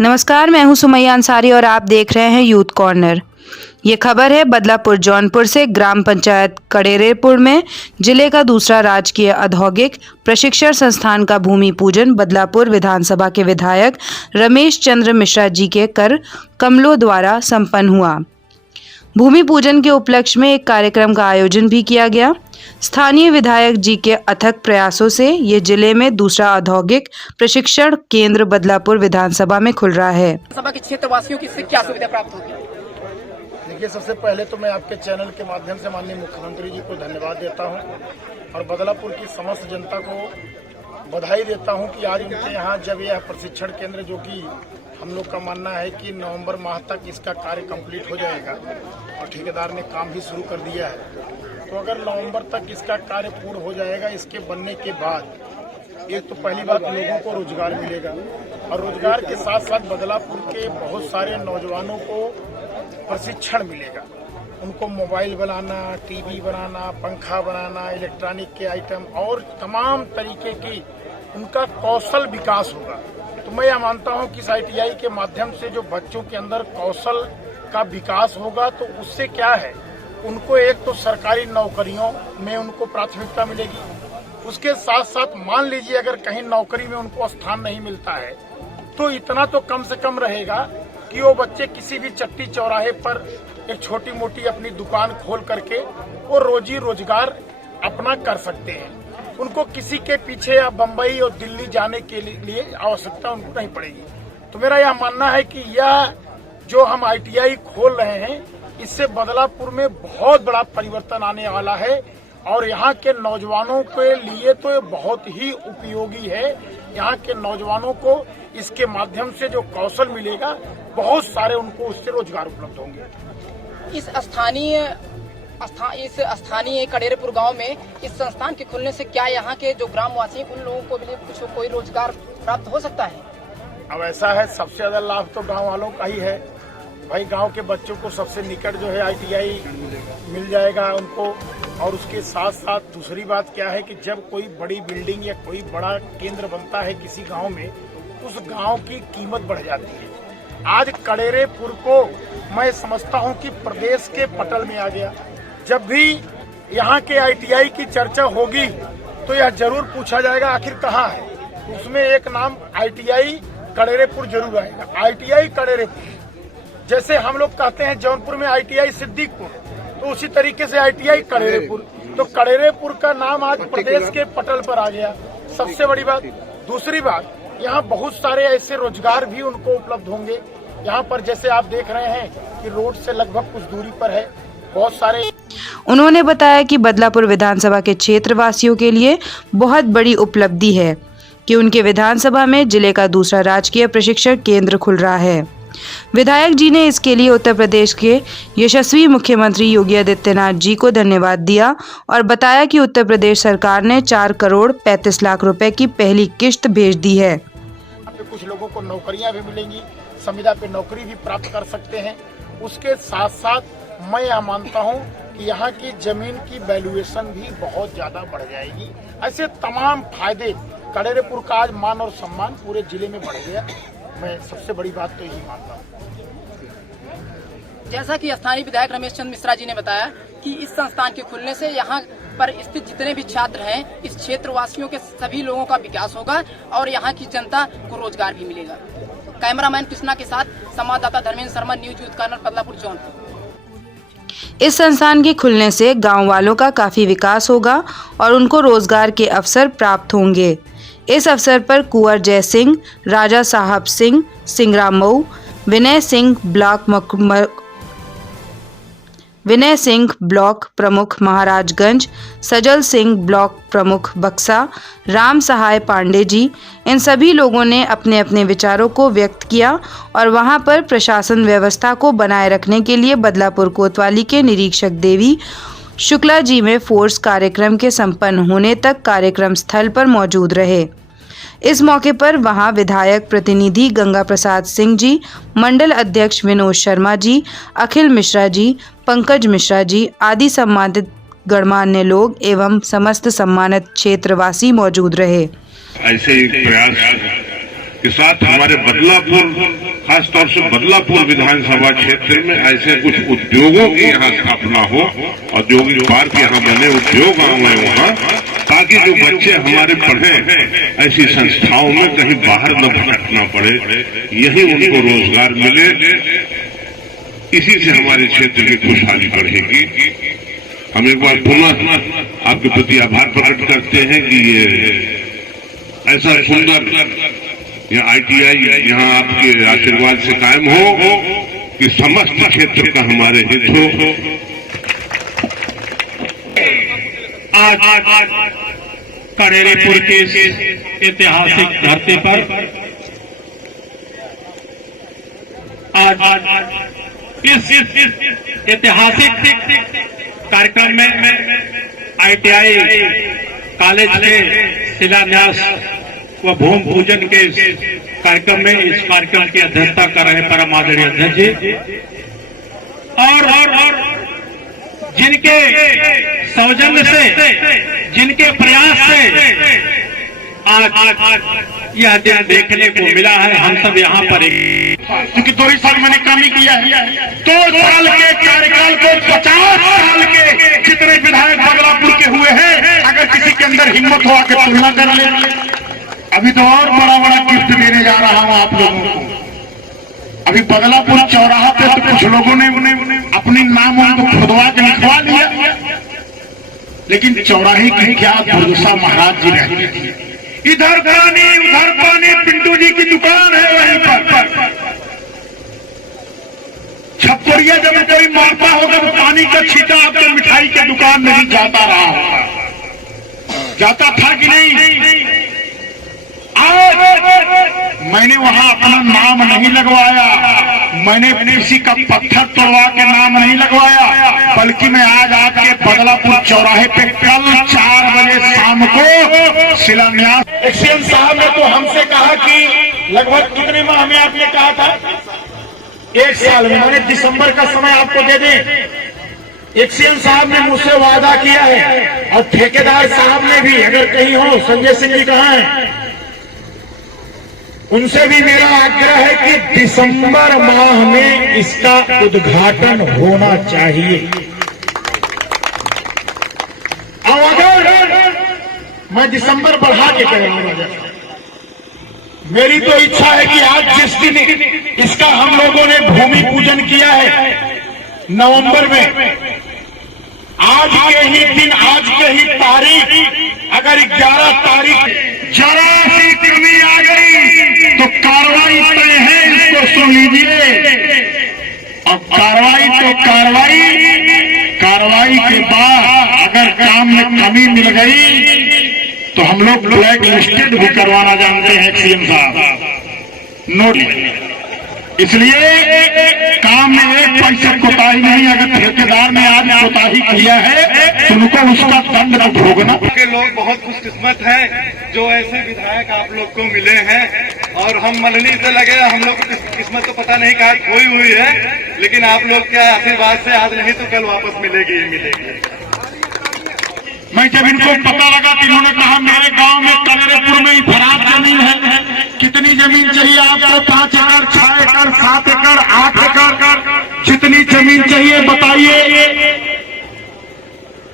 नमस्कार, मैं हूं सुमैया अंसारी और आप देख रहे हैं यूथ कॉर्नर। ये खबर है बदलापुर जौनपुर से। ग्राम पंचायत कड़ेरेपुर में जिले का दूसरा राजकीय औद्योगिक प्रशिक्षण संस्थान का भूमि पूजन बदलापुर विधानसभा के विधायक रमेश चंद्र मिश्रा जी के कर कमलों द्वारा संपन्न हुआ। भूमि पूजन के उपलक्ष्य में एक कार्यक्रम का आयोजन भी किया गया। स्थानीय विधायक जी के अथक प्रयासों से ये जिले में दूसरा औद्योगिक प्रशिक्षण केंद्र बदलापुर विधानसभा में खुल रहा है। सभा के क्षेत्रवासियों की इससे क्या सुविधा प्राप्त होगी? देखिए, सबसे पहले तो मैं आपके चैनल के माध्यम से माननीय मुख्यमंत्री जी को धन्यवाद देता हूं और बदलापुर की समस्त जनता को बधाई देता हूं कि आज उनके यहाँ जब यह प्रशिक्षण केंद्र, जो कि हम लोग का मानना है कि नवंबर माह तक इसका कार्य कंप्लीट हो जाएगा और ठेकेदार ने काम भी शुरू कर दिया है, तो अगर नवंबर तक इसका कार्य पूर्ण हो जाएगा, इसके बनने के बाद एक तो पहली बात लोगों को रोजगार मिलेगा और रोजगार के साथ साथ बदलापुर के बहुत सारे नौजवानों को प्रशिक्षण मिलेगा। उनको मोबाइल बनाना, टीवी बनाना, पंखा बनाना, इलेक्ट्रॉनिक के आइटम और तमाम तरीके की उनका कौशल विकास होगा। तो मैं यह मानता हूं कि इस ITI के माध्यम से जो बच्चों के अंदर कौशल का विकास होगा, तो उससे क्या है, उनको एक तो सरकारी नौकरियों में उनको प्राथमिकता मिलेगी। उसके साथ साथ मान लीजिए अगर कहीं नौकरी में उनको स्थान नहीं मिलता है, तो इतना तो कम से कम रहेगा कि वो बच्चे किसी भी चट्टी चौराहे पर एक छोटी मोटी अपनी दुकान खोल करके वो रोजी रोजगार अपना कर सकते हैं। उनको किसी के पीछे या बम्बई और दिल्ली जाने के लिए आवश्यकता उनको नहीं पड़ेगी। तो मेरा यह मानना है कि यह जो हम ITI खोल रहे हैं, इससे बदलापुर में बहुत बड़ा परिवर्तन आने वाला है और यहाँ के नौजवानों के लिए तो ये बहुत ही उपयोगी है। यहाँ के नौजवानों को इसके माध्यम से जो कौशल मिलेगा, बहुत सारे उनको उससे रोजगार उपलब्ध होंगे। इस स्थानीय कड़ेरेपुर गांव में इस संस्थान के खुलने से क्या यहाँ के जो ग्रामवासी हैं उन लोगों को भी कुछ कोई रोजगार प्राप्त हो सकता है? अब ऐसा है, सबसे ज्यादा लाभ तो गांव वालों का ही है भाई। गांव के बच्चों को सबसे निकट जो है ITI मिल जाएगा उनको। और उसके साथ साथ दूसरी बात क्या है कि जब कोई बड़ी बिल्डिंग या कोई बड़ा केंद्र बनता है किसी गांव में, उस गांव की कीमत बढ़ जाती है। आज कड़ेरेपुर को मैं समझता हूं कि प्रदेश के पटल में आ गया। जब भी यहाँ के ITI की चर्चा होगी तो यह जरूर पूछा जाएगा आखिर कहाँ है, उसमें एक नाम ITI कड़ेरेपुर जरूर आएगा। ITI कड़ेरेपुर, जैसे हम लोग कहते हैं जौनपुर में ITI सिद्दीकपुर, तो उसी तरीके से ITI कड़ेरेपुर। तो कड़ेरेपुर का नाम आज प्रदेश के पटल पर आ गया, सबसे बड़ी बात। दूसरी बात, यहाँ बहुत सारे ऐसे रोजगार भी उनको उपलब्ध होंगे। यहाँ पर जैसे आप देख रहे हैं कि रोड से लगभग कुछ दूरी पर है, बहुत सारे। उन्होंने बताया कि बदलापुर विधानसभा के क्षेत्रवासियों के लिए बहुत बड़ी उपलब्धि है कि उनके विधानसभा में जिले का दूसरा राजकीय प्रशिक्षण केंद्र खुल रहा है। विधायक जी ने इसके लिए उत्तर प्रदेश के यशस्वी मुख्यमंत्री योगी आदित्यनाथ जी को धन्यवाद दिया और बताया कि उत्तर प्रदेश सरकार ने 4 करोड़ 35 लाख रुपए की पहली किश्त भेज दी है। कुछ लोगों को नौकरियां भी मिलेंगी, संविदा पे नौकरी भी प्राप्त कर सकते हैं। उसके साथ साथ मैं यह मानता हूं कि यहाँ की जमीन की वैल्यूएशन भी बहुत ज्यादा बढ़ जाएगी। ऐसे तमाम फायदे, कड़ेरेपुर का आज मान और सम्मान पूरे जिले में बढ़ गया। मैं सबसे बड़ी बात तो यही मानता हूँ। जैसा कि स्थानीय विधायक रमेश चंद्र मिश्रा जी ने बताया कि इस संस्थान के खुलने से यहाँ पर स्थित जितने भी छात्र हैं, इस क्षेत्रवासियों के सभी लोगों का विकास होगा और यहाँ की जनता को रोजगार भी मिलेगा। कैमरामैन कृष्णा के साथ संवाददाता Dharmendra Sharma, news youth corner, Badlapur Jaunpur. इस संस्थान के खुलने से गांव वालों का काफी विकास होगा और उनको रोजगार के अवसर प्राप्त होंगे। इस अवसर पर कुंवर जय सिंह, राजा साहब सिंह, सिंगराम मऊ, विनय सिंह ब्लॉक प्रमुख महाराजगंज, सजल सिंह ब्लॉक प्रमुख बक्सा, राम सहाय पांडे जी, इन सभी लोगों ने अपने अपने विचारों को व्यक्त किया और वहां पर प्रशासन व्यवस्था को बनाए रखने के लिए बदलापुर कोतवाली के निरीक्षक देवी शुक्ला जी में फोर्स कार्यक्रम के संपन्न होने तक कार्यक्रम स्थल पर मौजूद रहे। इस मौके पर वहां विधायक प्रतिनिधि गंगा प्रसाद सिंह जी, मंडल अध्यक्ष विनोद शर्मा जी, अखिल मिश्रा जी, पंकज मिश्रा जी आदि सम्मानित गणमान्य लोग एवं समस्त सम्मानित क्षेत्रवासी मौजूद रहे। ऐसे प्रयास के साथ हमारे बदलापुर खासतौर से बदलापुर विधानसभा क्षेत्र में ऐसे कुछ उद्योगों की यहाँ स्थापना हो, औद्योगिक पार्क यहाँ बने, उद्योग आए वहाँ, ताकि जो बच्चे हमारे पढ़े ऐसी संस्थाओं में कहीं बाहर न भटकना पड़े, यही उनको रोजगार मिले। इसी से हमारे क्षेत्र की खुशहाली बढ़ेगी। हम एक बार पुनः आपके प्रति आभार प्रकट करते हैं कि ये ऐसा सुंदर यह ITI यहाँ आपके आशीर्वाद से कायम हो कि समस्त क्षेत्र का हमारे हित हो। आज करेरेपुर के ऐतिहासिक धरती पर आज इस ऐतिहासिक कार्यक्रम में ITI कॉलेज के शिलान्यास व भूमि पूजन के कार्यक्रम में इस कार्यक्रम की अध्यक्षता कर रहे परम आदरणीय अध्यक्ष जी और जिनके सौजन्य से, जिनके प्रयास से आज यह दिन देखने को मिला है। हम सब यहाँ पर क्योंकि 2 ही साल मैंने काम ही किया है, 2 साल के कार्यकाल को 50 साल के जितने विधायक बदलापुर के हुए हैं, अगर किसी के अंदर हिम्मत हो आकर तुलना कर ले। अभी तो और बड़ा बड़ा गिफ्ट देने जा रहा हूं आप लोगों को। अभी बदलापुर चौराहा पे तो कुछ लोगों ने अपनी नाम उनको खुदवा के लिखवा लिया, लेकिन चौराहे की क्या भरोसा महाराज जी रहते थे। इधर पानी उधर पानी, पिंटू जी की दुकान है वहीं पर। छप्परिया जब कोई मारता होगा तो पानी का छींटा आपके मिठाई के दुकान में ही जाता रहा होगा, जाता था कि नहीं? आज मैंने वहां अपना नाम नहीं लगवाया, मैंने किसी का पत्थर तोड़वा के नाम नहीं लगवाया, बल्कि मैं आज आपके बदलापुर चौराहे पे कल 4 बजे शाम को शिलान्यास। एक्सीएम साहब ने तो हमसे कहा कि लगभग कितने माह में आपने कहा था? 1 साल में, मैंने दिसंबर का समय आपको दे दें। एक्सीएम साहब ने मुझसे वादा किया है और ठेकेदार साहब ने भी, अगर कहीं हो, संजय सिंह जी कहाँ हैं, उनसे भी मेरा आग्रह है कि दिसंबर माह में इसका उद्घाटन होना चाहिए। और अगर मैं दिसंबर बढ़ा के कह रहा हूं, मेरी तो इच्छा है कि आज जिस दिन इसका हम लोगों ने भूमि पूजन किया है नवंबर में, आज के ही दिन, आज के ही तारीख, अगर 11 तारीख जरा सी कमी आ गई तो कार्रवाई तय है, इसको सुन लीजिए। और कार्रवाई तो कार्रवाई के बाद अगर काम में कमी मिल गई तो हम लोग ब्लैक लिस्टेड भी करवाना जानते हैं सीएम साहब, नोट। इसलिए काम में 1 पैसा कोताही नहीं। अगर ठेकेदार ने आज कोताही किया है तो उनको उसका दंड न भोगना। के लोग बहुत खुशकिस्मत हैं जो ऐसे विधायक आप लोग को मिले हैं, और हम मननी से लगे, हम लोग को किस्मत तो पता नहीं कहाँ खोई हुई है, लेकिन आप लोग के आशीर्वाद से आज नहीं तो कल वापस मिलेगी ही मिलेगी। मैं जब इनको पता लगा कि इन्होंने कहा मेरे गांव में करेरेपुर में ही खराब जमीन है, कितनी जमीन चाहिए आपको? 5 एकड़, 6 एकड़, 7 एकड़, 8 एकड़, जितनी जमीन चाहिए बताइए।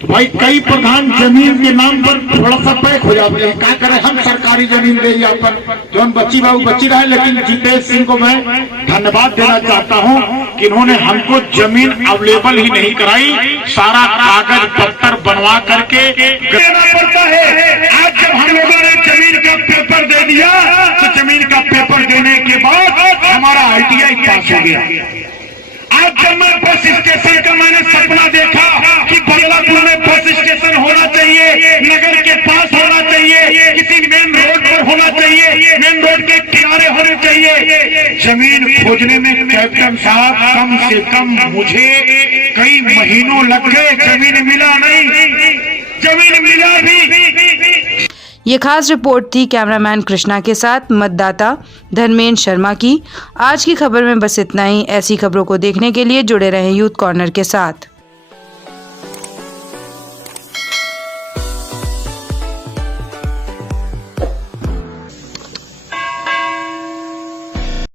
तो भाई कई प्रधान जमीन के नाम पर थोड़ा सा पैक हो जाते हैं, क्या करें हम सरकारी जमीन दे यहाँ पर, जो हम बच्ची बाबू बच्ची रहे। लेकिन जितेश सिंह को मैं धन्यवाद देना चाहता हूँ कि इन्होंने हमको जमीन अवेलेबल ही नहीं कराई, सारा कागज पत्तर बनवा करके देना पड़ता है। आज जब हम लोगों ने जमीन का पेपर दे दिया तो जमीन का पेपर देने के बाद हमारा ITI पास हो गया। आज जब मैं बस स्टेशन का मैंने सपना देखा कि बदलापुर में बस स्टेशन होना चाहिए, नगर के पास होना चाहिए, किसी मेन रोड पर होना चाहिए, मेन रोड के किनारे होने चाहिए। जमीन खोजने में कैप्टन साहब कम से कम मुझे कई महीनों लग गए, जमीन मिला नहीं, जमीन मिला भी। ये खास रिपोर्ट थी कैमरामैन कृष्णा के साथ मतदाता धर्मेंद्र शर्मा की। आज की खबर में बस इतना ही। ऐसी खबरों को देखने के लिए जुड़े रहें यूथ कॉर्नर के साथ।